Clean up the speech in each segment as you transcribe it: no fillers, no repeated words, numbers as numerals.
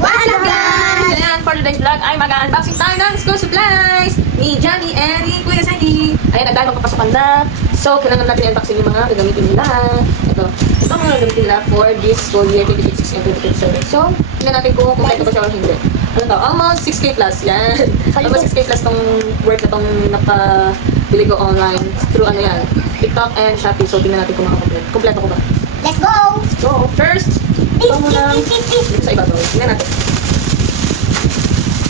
What's up guys? Ayan, for today's vlog ay mag-unboxing tayo ng school supplies ni Johnny and ni Kuya Sandy. Ayan, dahil magpapasokan na. So, kailangan natin i-unboxing yung mga gagamitin nila. Ito ang mga gagamitin nila for this school year 2026 and 2027. So, tingnan natin kung kumpleto ba siya o hindi. Ano to? Almost 6K plus. Yan. Almost 6K plus tong work na tong napabili ko online through ano yan, TikTok and Shopee. So, tingnan natin kung makakompleto. Kompleto ko ba? Let's go! So, first, ito muna dito sa ibabaw. Tingnan natin.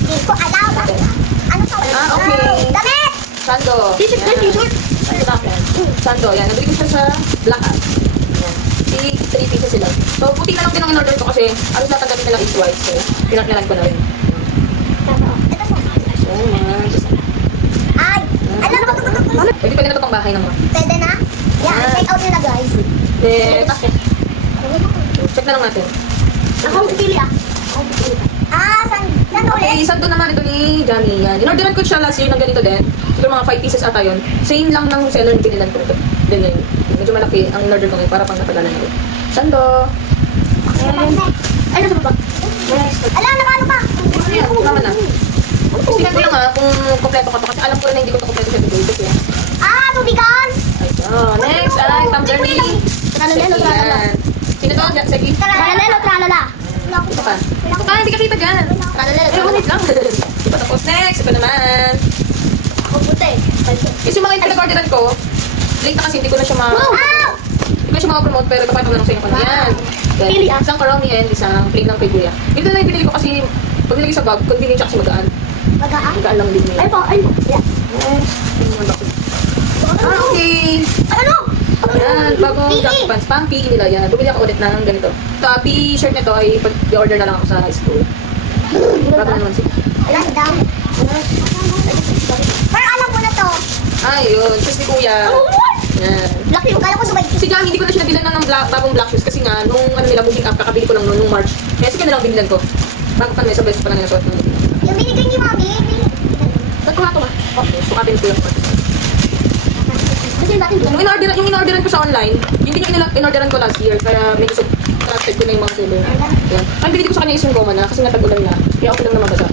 Hindi ko alam. Ano sa wala? Okay. Damit! Sando. T-shirt na, t-shirt. Sando natin. Sando, yan. Nabili ko siya sa Black App. Yan. 3 pieces sila. So, puti na lang din ang in-order ko kasi alos natanggalin nila is white. So, pinaknalan ko na rin. Ito sa So, Ay! Alam! pwede na ito pang bahay naman. Pwede na? Yan, check out nyo na guys. Then, check na lang natin. Ako pipili ah. Saan Okay, ulit? sando naman ito ni Johnny. Yan. In-orderan ko siya last year ng ganito din. Siguro mga 5 pieces ata yun. Same lang ng seller yung pinilan ko ito. Then yun. Medyo malaki ang in-order ko ngayon para pang napadala na ito. Sando. Ay, nasa baba. Alam, nakano pa? Ayan, tama na. Tingnan ko lang kung kompleto ko to kasi alam ko rin na hindi ko to kompleto sa video. Kasi Tubigan! ayun. Next ay tumbler ni Tralalelo, tralala. Yan. Sino to? Sige. Tralalelo, tralala. Ito pa. Ito pa, hindi ka kita dyan. Tralalelo, Ay, ulit lang. Ito tapos next. Ito naman. Ako puti. Kasi yung mga pinag-orderan ko, late na kasi hindi ko na siya Wow! hindi ko na siya ma-promote pero papatong na lang sa inyo kung yan. Pili, Yan. Isang coroni and isang plate ng kay Kuya. Ito na yung pinili ko kasi pag nilagay sa bag, convenient siya kasi magaan. Magaan. Magaan lang din niya. Ay po, ay po. Yeah. Okay. Ano? Ayan, bagong jacket pants. Pang PE nila yan. Bumili ako ulit ng ganito. Ito, PE shirt nito ay pag-order na lang ako sa high school. Bago na naman siya. Alam daw. Pero alam ko na to. Ay, yun. Shoes ni Kuya. Yan. Black yung kala ko sumay. Si Gami, hindi ko na siya nabilan ng bagong black shoes kasi nga, nung ano nila, moving up, kakabili ko lang nung March. Kaya sige na lang binilan ko. Bago pa naman, sa best pa lang nasuot nung. Yung binigay ni Mami. Nagkuha ko ba? Okay, sukatin ko yung Kasi natin Yung in-orderan ko sa online, yung din yung in-orderan ko last year, kaya medyo trusted ko na yung mga seller. Yan. Ang binili ko sa kanya is yung goma na, kasi natag-ulan na. Kaya okay lang naman basa.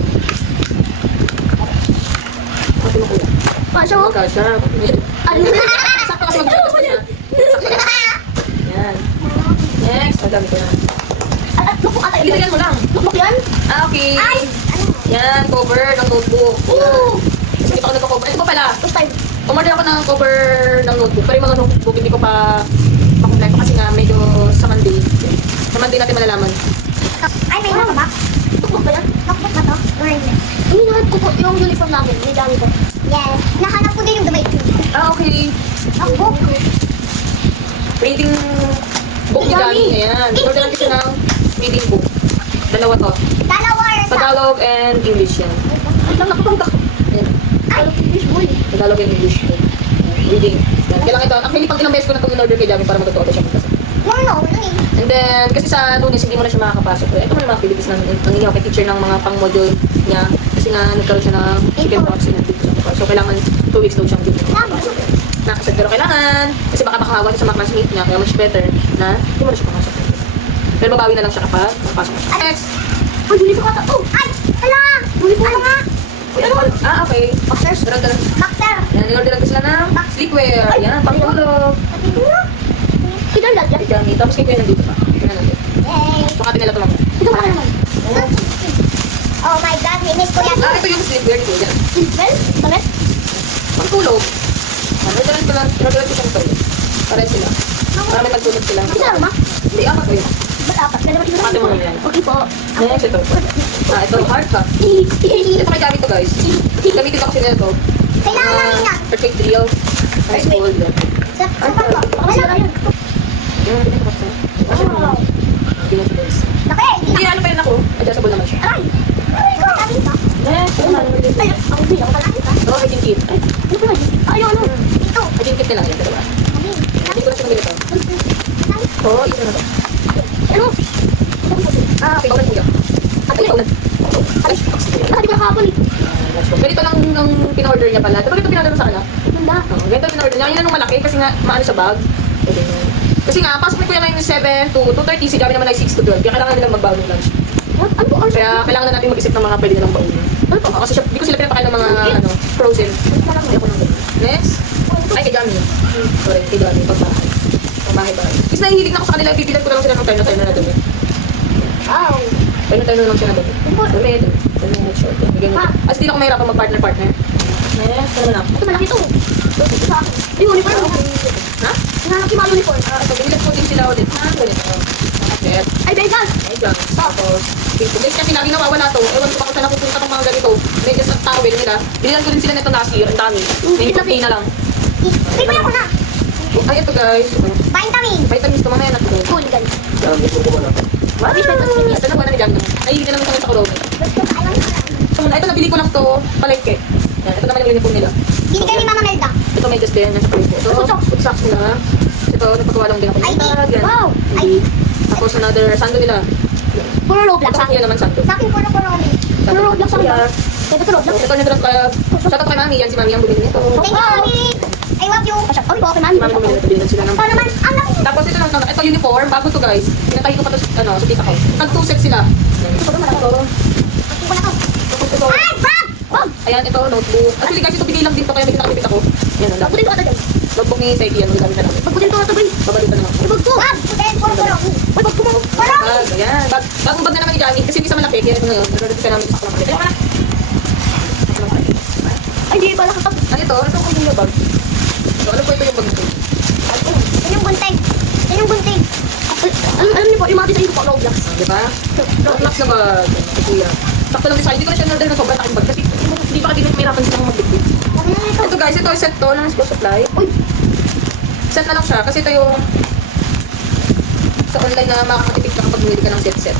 Kasi mo Kuya. Pasok. Oh gosh, siya. Ano? Sakto kasi mag-breakfast na siya. Sakto na. Yan. Next, madami ko na. Lukbok ata. Ilagyan mo lang. Lukbok yan? Okay. Ay! Yan, cover ng notebook. Oo! Kasi hindi pa ako nagko-cover. Ito pa pala. First time. Umorder ako ng cover ng notebook. Pero yung mga notebook, hindi ko pa makumpleto kasi nga medyo sa Monday. Sa Monday natin malalaman. Ay, may nakabak. Lukbok ba yan? Lukbok ba to? Or hindi? Hinahanap ko po yung uniform namin. May dami ko. Yes. Nahanap ko din yung damit. Okay. Lukbok. Reading book ni Johnny. Ayan. Order natin siya ng reading book. Dalawa to. Dalawa or isa. Tagalog and English yan. Ay, lang nakapagdak. Yan. Ay, English boy. Tagalog and English. Reading. Yan. Kailangan ito. Actually, pag ilang beses ko na itong in-order kay Johnny para matutuwa siya magbasa. No. And then, kasi sa Lunes, hindi mo na siya makakapasok. Ito man mga activities na nangingi ako kay teacher ng mga pang-module niya. Kasi nga, nagkaroon siya ng chicken pox na dito sa mukha. So, kailangan 2 weeks daw siyang dito. Nakasad, pero kailangan. Kasi baka makahawa siya sa mga classmate niya. Kaya much better na hindi mo na siya papasok. Pero babawi na lang siya kapag napasok na siya. Next! Ay, uniform ata. Oh, ay! Hala! Uniform. Ano nga? Uy, ano? Okay. Boxers. Darang. Boxer. Yan, in-order lang sila ng sleepwear. Yan, pangtulog. Pinalad yan. Yan, tapos kay Kuya nandito pa. Tingnan natin. Yay! Sukatin nila ito lang. Ito malaki naman. Oh my God, miss ko yan. Ito yung sleepwear ni Kuya. Well, damit? Pangtulog. Orderan ko lang, orderan ko siya ng toilet. Pares sila. Para may pagtulog sila. Isa lang ba? Hindi, apat ko yun. Ba't apat? Kaya naman Ate mo na yan. Okay po. Next, ito. Ito, hard cup. Ito may gamit to guys. Gamitin ko kasi nila ito. Kailangan namin yan. Perfect drill. High school. Sa kapag po. Wala. Yung pinito ko sa'yo. Kasi mo lang. Pinito guys. Laki! Hindi, ano pa yun ako? Adjustable naman siya. Aray! Aray ko! Sabi ito. Next, ito naman. Ay, ang bilang ka lang ito. Ito, hygiene kit. Ano ba yun? Ay, ano? Ito. Hygiene kit nila. Yan, dalawa. Hindi ko na siya nabili ito. Oo, ito na to. Ano? Okay, bawal mo yan. Ay, bawal. Ay, Hindi ko nakakapon eh. ganito lang ang pin-order niya pala. Diba ganito pin-order mo sa kanya? Ganda. Ganito pin-order niya. Yun ang malaki kasi nga maano sa bag. Kasi nga, pasok ni Kuya ngayon 7 to 2:30. Si Gabby naman ay 6 to 12. Kaya kailangan nilang magbagong lunch. Ano po? Kaya kailangan na natin mag-isip ng mga pwede nilang baunin. Kasi siya, di ko sila pinapakain ng mga frozen. Hindi ako nang next. Ay, kay Jami. Sorry, kay Jami. Pagbahay-bahay. Is nahihilig na ako sa kanila. Pipilan ko na lang sila ng turn na dumi. Wow. Turn na lang sila dumi. Dumi. Short. As di na ako mahirapan mag-partner-partner. Next. Ano na? Ito malaki to. Ito sa akin. Ay, uniform. Ha? Hinahanap yung mga uniform. So, binilag ko din sila ulit. Ganito. Bakit? Ay, Bengal. Ay, dyan. Tapos, guys, kasi lagi nawawala to. Ewan ko pa kung saan napupunta ng mga ganito. Medyo sa towel nila. Binilan ko din sila nito last year. Ang dami. May okay na lang. Ay, kuya ko na. Ay, ito guys. Vitamin. Vitamins ko mamaya na ito. Cool, guys. What? Ito na ko na ni Jam. Ay, hindi na naman kami sa Kuromi. Ito, nabili ko lang to. Palengke. Yan, ito naman yung uniform nila. Binigay ni Mama Melda. Ito may just din. Nasa Kuromi. Ito, food socks nila. Ito, nagpagawa lang din ako. ID. Yan. Wow. ID. Tapos another sando nila. Puro Roblox. Ito yan naman sando. Sa akin, puro Roblox. Ang Yeah. Ito sa Roblox. Ito nito shoutout kay Mami. Yan si Mami ang bumili nito. Thank you, Mami. I love you. Ay, po, okay, Mami. Si Mami bumili nito. Bili sila ng Paano man? Ang laki. Tapos ito lang, ito uniform, bago to guys. Pinatahi ko pa to sa tita ko. Tag 2 sets sila. Ito, malaki. Ito ko na to. Ito. Ay, Bob! Bob! Ayan, ito, notebook. Actually guys, ito bigay lang din to, kaya may kinakapit ako. Yan, ang Pagputin ko ito dyan. notebook ni Saiki, yan, magagamit na namin. Pagputin ko ito, Bri. Babalitan naman. Ay, bag ko. Bob! Putin, puro. Ay, bag ko mo. Puro. Ayan, bagong bag na naman ni Jami, kasi hindi sa malaki, kaya ngayon, nagdadagdag ka namin sa kalamaki. Kaya wala. Ay, di pala kapag. Ito ko yung bag. So, ano po ito yung bag ko? Yan yung bunting. Yan yung bunting. Alam niyo po, yung mga design ko po, Roblox. Di ba? Roblox na bag. Kuya. Sakto lang design. Hindi ko na siya order na sobrang laking bag kasi hindi pa kasi mahirapan silang magbitbit. Ito guys, ito set to ng school supply. Uy, Set na lang siya kasi ito yung sa online na makakatipid ka kapag bumili ka ng set-set.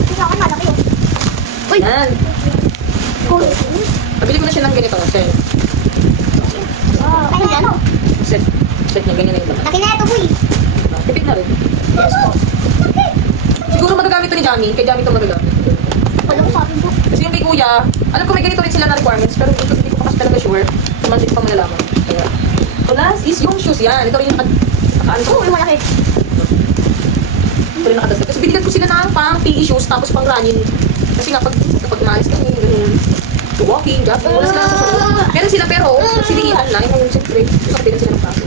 hindi ako malaki yun. Uy, Yan. cool. Pabili ko na siya ng ganito. Set. Kaya na ano? Set. Set niya. Ganyan na yung laman. Laki na ito, boy. Tipid na rin. Siguro magagamit to ni Jami. Kay Jami ito magagamit. Wala ko sa akin po. Kasi yung kay Kuya, alam ko may ganito rin sila na requirements pero hindi ko pa kasi talaga sure. So, hindi ko pa malalaman. Kaya. So, last is yung shoes. Yan. Ito rin yung nakaano Oo, yung malaki. Ito rin nakadasal. Kasi binigyan ko sila ng pang PE shoes tapos pang running. Kasi nga kapag umalis kami, walking, jogging, wala sila susunod. Meron sila pero silihan lang. Yung siyempre, kapilan sila ng paso.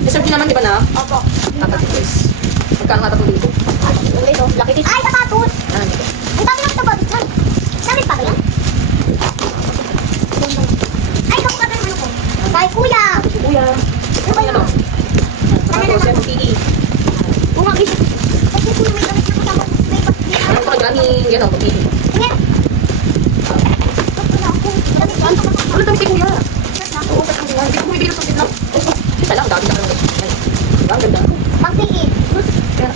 Deserve nyo naman, di ba na? Opo. Tapat guys. Magkano nga tapos dito? Ito, laki dito. Ay, sapatos. Ang dami ng sapatos lang. Dami pa ba yan? Ay, ito ko ka ano ko. Kay kuya. Si Kuya. Ano ba yun? Tapos yung PE. Bunga, isip. Kasi kuya may damit na kasama. May pagkakita. Ano pa gaming, gano'n, PE. Tingnan. Ano dami kay Kuya? Oo, kasi hindi ko bumibili ng susit na. Isa lang, dami lang. Diba, ang ganda. Pag-tingin. Kaya,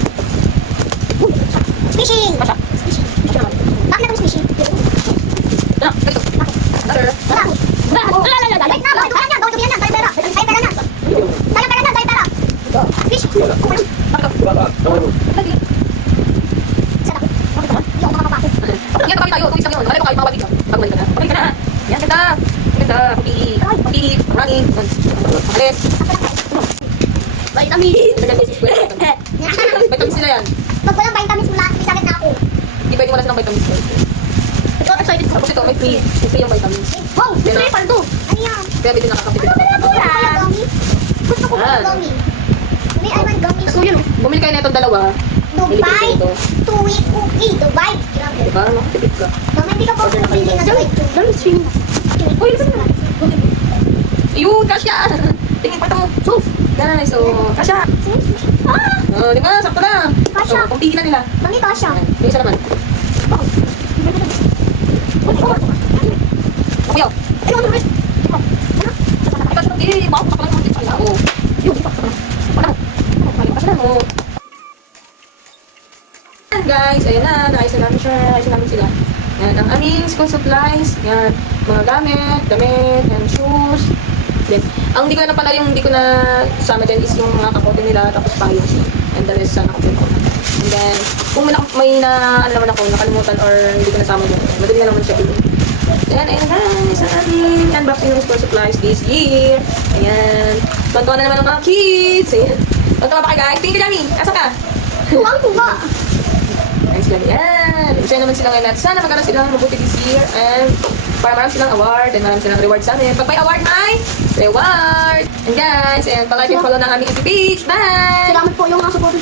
Fishing. Masya. Fishing. naman. Bakit ako fishing? Ano, ito. Another. Wala. Wala. Wala. Wait na. Bakit wala niya? Bakit yan? Dahil pera. Dahil pera na. Dahil pera na. Dahil pera. Fish. Lagi. Isa lang. Bakit naman? Hindi ako makakapasok. Yan, tayo tayo. Tuwis lang yun. Wala ko kahit mawagi ka. Pagmalik ka na. Pagmalik ka na. Yan, ganda. Ganda. PE. PE. Running. Alis. Vitamin. Vitamins sila yan. Pag walang vitamins mula, isagad na ako. Hindi pwede wala silang vitamins. Ito, excited ko. Tapos ito, may free. May free yung vitamins. Wow, may triple to. Ano yan? Kaya medyo nakakapitid. Kaya gummies? Gusto ko Ah. mga gummies. May I want gummies. So yun, bumili kayo na itong dalawa. Dubai. Tuwik cookie. Dubai. Grabe. Diba? Makatipid ka. Mama, hindi ka po bumili na Dubai. Dami stream. Uy, ito na. Yun, kasya! Tingin pa ito mo. So, guys, so, kasya! Ah! Oh, di ba? Sakto na. Kasya. So, kumpigi na nila. Mami, kasha. Ayan, yung isa naman. Okay, oh. Ay, ano ba? Ay, kasya. Eh, baka pa lang yung isa. Oo. Yun, di pa. Wala. Wala, kasya na mo. Ayan, guys, ayan na. Naayos na namin siya. Naayos na namin sila. Yan, ang aming school supplies. Yan, mga gamit, damit, and shoes. Then, ang hindi ko na pala yung hindi ko na sama dyan is yung mga kapote nila, tapos payos. And the rest, sana ko. And then, kung may na, ano naman ako, nakalimutan or hindi ko nasama dyan, madali na naman siya bilhin. Ayan, ayan guys, ang aming unboxing ng school supplies this year. Ayan. Tuntuan na naman ng mga kids. Ayan. Tuntuan pa kayo guys. Tingin ka, Jami. Asa ka? Tuwang tuwa. Nice lang yan. Masaya naman sila ngayon at sana magkaroon silang mabuti this year and para marami silang award and marami silang reward sa amin. Pag may award, may reward! And guys, and palike and follow ng aming FB page. Bye! Salamat po yung mga support